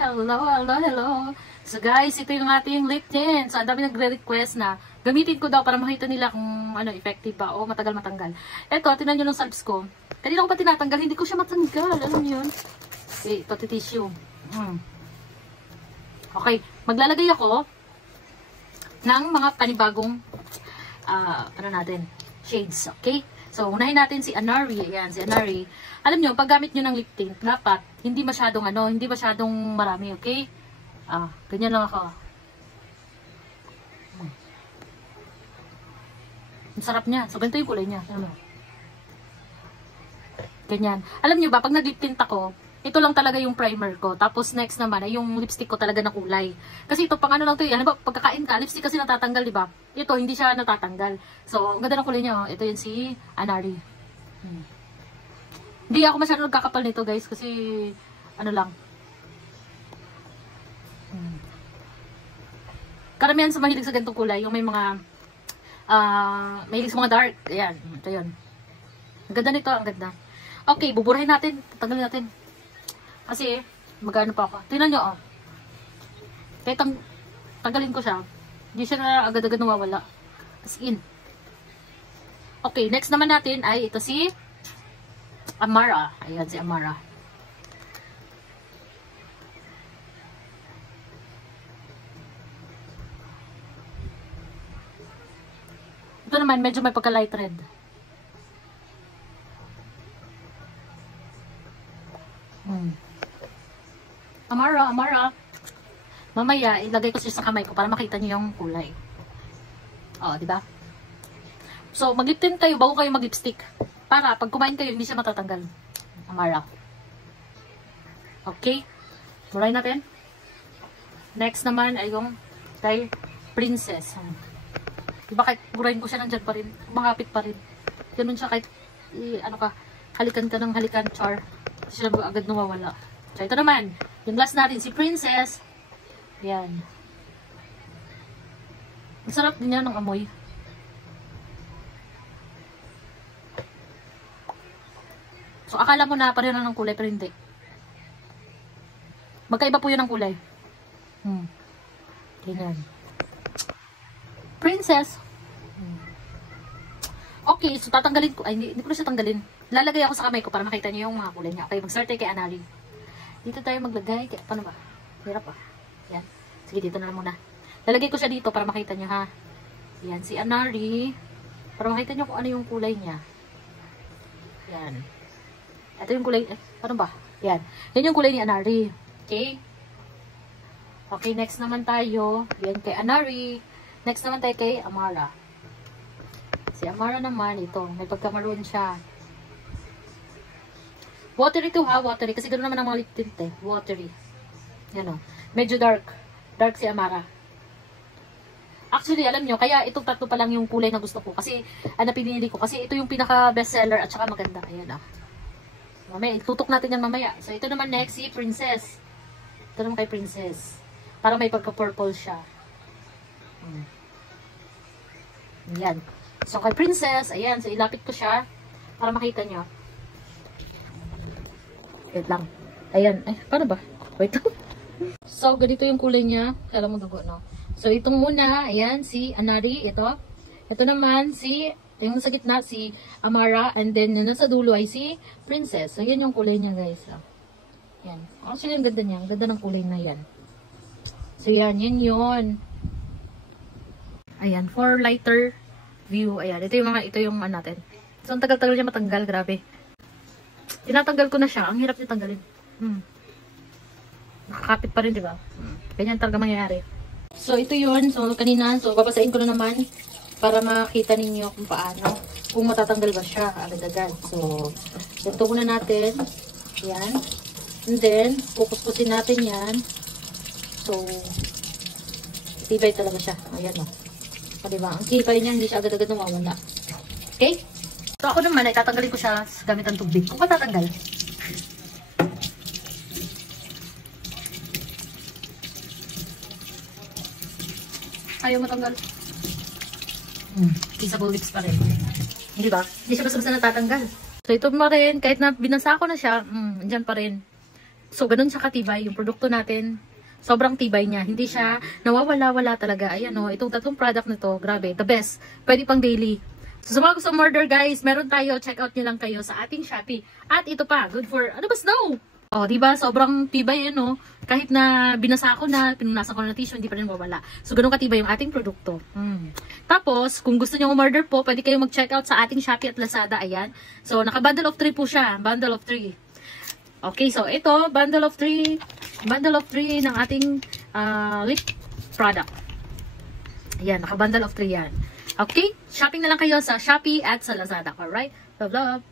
Hello. So guys, ito yung ating lip tint. So ang dami nagre-request na gamitin ko daw para makita nila kung ano, effective ba o matagal matanggal. Ito, tinan nyo ng salps ko. Kanina ko pa tinatanggal, hindi ko siya matanggal. Alam nyo yun? Okay, ito tissue. Okay, maglalagay ako ng mga panibagong shades. Okay? So, unahin natin si Anari. Ayan, si Anari. Alam nyo, paggamit nyo ng lip tint, dapat hindi masyadong marami, okay? Ganyan lang ako. Ang sarap niya. So, ganito yung kulay niya. Ano? Ganyan. Alam nyo ba, pag nag-lip tint ako, ito lang talaga yung primer ko. Tapos next naman ay yung lipstick ko talaga na kulay. Kasi ito pang ano lang to, ano ba, pagkakain ka, lipstick kasi natatanggal, di ba? Ito hindi siya natatanggal. So, ang ganda ng kulay niya, oh. Ito yun si Anari. Hindi ako masyadong nagkakapal nito, guys, kasi ano lang. Karamihan sa mahilig sa ganitong kulay, yung may mga mahilig sa mga dark. Ayan, ito yun. Ang ganda nito, ang ganda. Okay, buburahin natin, tatanggalin natin. Kasi, magano pa ako. Tingnan nyo, oh. Kahit tanggalin ko siya, hindi siya na agad-agad nawawala. As in. Okay, next naman natin ay ito si Amara. Ayan, si Amara. Ito naman, medyo may pagka-light red. Amara. Mamaya, ilagay ko siya sa kamay ko para makita niyo yung kulay. Oh, di ba? So, mag-lip tint kayo bago kayo mag-lipstick. Para, pag kumain kayo, hindi siya matatanggal. Amara. Okay? Murahin natin. Next naman ay yung kay Princess. Diba kahit murahin ko siya nandyan pa rin. Mangapit pa rin. Ganun siya kahit, halikan ka ng halikan, char. Siya agad nawawala. So, ito naman. Yung last natin, si Princess. Yan. Ang sarap din yan ng amoy. So, akala mo na pareho na ng kulay, pero hindi. Magkaiba po yun ng kulay. Ganyan. Princess. Okay, so tatanggalin ko. Ay, hindi ko na siya tanggalin. Lalagay ako sa kamay ko para makita niyo yung mga kulay niya. Okay, mag-start tayo kay Anari. Dito tayo maglagay. Paano ba? Hirap pa. Yan. Sige, dito na lang muna. Lalagay ko siya dito para makita niyo, ha. Yan, si Anari. Para makita niyo kung ano yung kulay niya. Yan. Ito yung kulay. Paano ba? Yan. Yan yung kulay ni Anari. Okay? Okay, next naman tayo. Yan kay Anari. Next naman tayo kay Amara. Si Amara naman, ito. May pagkamaroon siya. Watery to, ha? Watery. Kasi ganoon naman ang mga lip tint, eh. Watery. Yan, o. Medyo dark. Dark si Amara. Actually, alam nyo, kaya itong tatlo pa lang yung kulay na gusto ko. Kasi, pinili ko. Kasi ito yung pinaka bestseller at saka maganda. Ayan, mamaya, itutok natin yan mamaya. So, ito naman next, si Princess. Ito naman kay Princess. Para may pagka-purple siya. Ayan. So, kay Princess, ayan. So, ilapit ko siya para makita nyo. Wait lang. Ayan. Ay, paano ba? Wait lang. So, ganito yung kulay niya. Kala mo dugo, no? So, itong muna, ayan, si Anari, ito. Ito naman, yung sa gitna, si Amara. And then, yung nasa dulo ay si Princess. So, yan yung kulay niya, guys. Yan. Actually, ang ganda niya. Ang ganda ng kulay na yan. So, yan yun. Ayan, for lighter view. Ayan, ito yung natin. So, ang tagal-tagal niya matanggal. Grabe. Tinatanggal ko na siya. Ang hirap niya tanggalin. Nakakapit pa rin, diba? Ganyan talaga mangyayari. So, ito yun. So, kanina. So, babasahin ko na naman para makita ninyo kung paano. Kung matatanggal ba siya agad-agad. So, ito muna natin. Ayan. And then, kukuskusin natin yan. So, tibay talaga siya. Ayan, o. Diba? Ang tibay niya, hindi siya agad-agad nawawala. Okay? So, ako naman, ay tatanggalin ko siya sa gamit ng tubig. Kung matatanggal. Ayaw matanggal. Kissable lips pa rin. Hindi ba? Hindi siya basta-basta natatanggal. So, ito pa rin. Kahit na binasa ko na siya, dyan pa rin. So, ganun siya katibay yung produkto natin. Sobrang tibay niya. Hindi siya nawawala-wala talaga. Ayan o, itong tatlong product na to, grabe, the best. Pwede pang daily. So, sa mga gusto order guys, meron tayo, check out nyo lang kayo sa ating Shopee. At ito pa, good for, ano ba, snow? Oh, diba? Sobrang tibay yan, no? Kahit na binasa ko na, pinunasan ko na tissue, hindi pa rin mawala. So, ganun katibay yung ating produkto. Tapos, kung gusto nyo umorder po, pwede kayo mag-check out sa ating Shopee at Lazada. Ayan. So, naka-bundle of 3 po siya. Bundle of 3. Okay, so ito, bundle of 3 ng ating lip product. Ayan, naka-bundle of 3 yan. Okay? Shopping na lang kayo sa Shopee at sa Lazada. Alright? Love, love.